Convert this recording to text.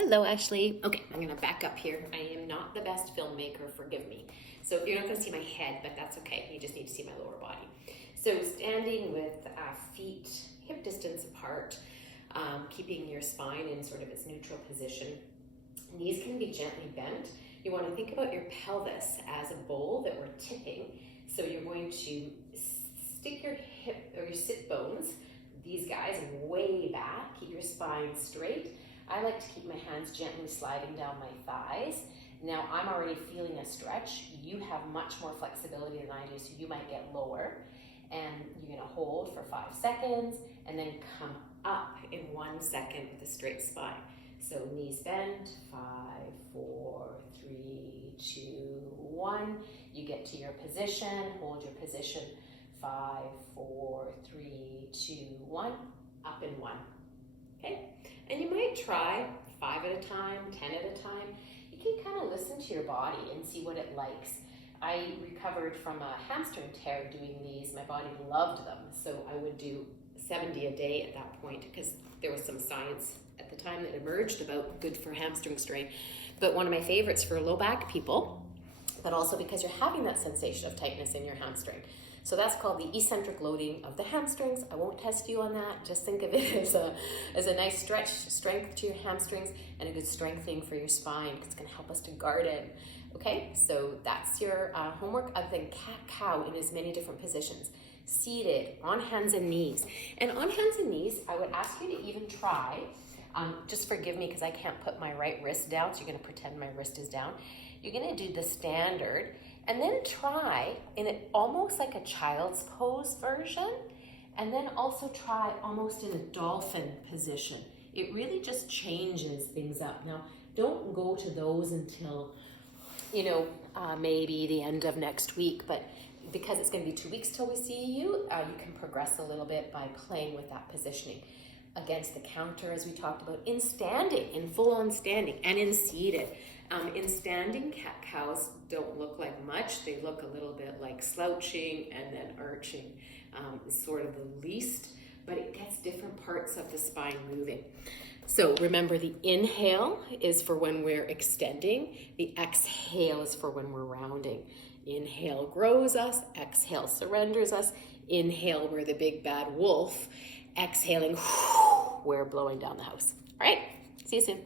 Hello, Ashley. Okay, I'm gonna back up here. I am not the best filmmaker, forgive me. So you're not gonna see my head, but that's okay. You just need to see my lower body. So standing with feet hip distance apart, keeping your spine in sort of its neutral position. Knees can be gently bent. You wanna think about your pelvis as a bowl that we're tipping. So you're going to stick your hip or your sit bones, these guys, way back. Keep your spine straight. I like to keep my hands gently sliding down my thighs. Now I'm already feeling a stretch. You have much more flexibility than I do, so you might get lower. And you're gonna hold for 5 seconds and then come up in 1 second with a straight spine. So knees bend, 5, 4, 3, 2, 1. You get to your position, hold your position, 5, 4, 3, 2, 1, up in 1. Okay, and you might try 5 at a time, 10 at a time. You can kind of listen to your body and see what it likes. I recovered from a hamstring tear doing these. My body loved them, so I would do 70 a day at that point because there was some science at the time that emerged about good for hamstring strain. But one of my favorites for low back people, but also because you're having that sensation of tightness in your hamstring. So that's called the eccentric loading of the hamstrings. I won't test you on that. Just think of it as a nice strength to your hamstrings and a good strengthening for your spine because it's going to help us to garden. Okay, so that's your homework other than cat-cow in as many different positions. Seated, on hands and knees. And on hands and knees, I would ask you to even try, just forgive me because I can't put my right wrist down, so you're going to pretend my wrist is down. You're going to do the standard and then try in it almost like a child's pose version, and then also try almost in a dolphin position. It really just changes things up. Now, don't go to those until, maybe the end of next week, but because it's going to be 2 weeks till we see you, you can progress a little bit by playing with that positioning against the counter, as we talked about, in standing, in full-on standing, and in seated. In standing, cat-cows don't look like much. They look a little bit like slouching and then arching is sort of the least, but it gets different parts of the spine moving. So remember, the inhale is for when we're extending. The exhale is for when we're rounding. Inhale grows us. Exhale surrenders us. Inhale, we're the big bad wolf. Exhaling, we're blowing down the house. All right, see you soon.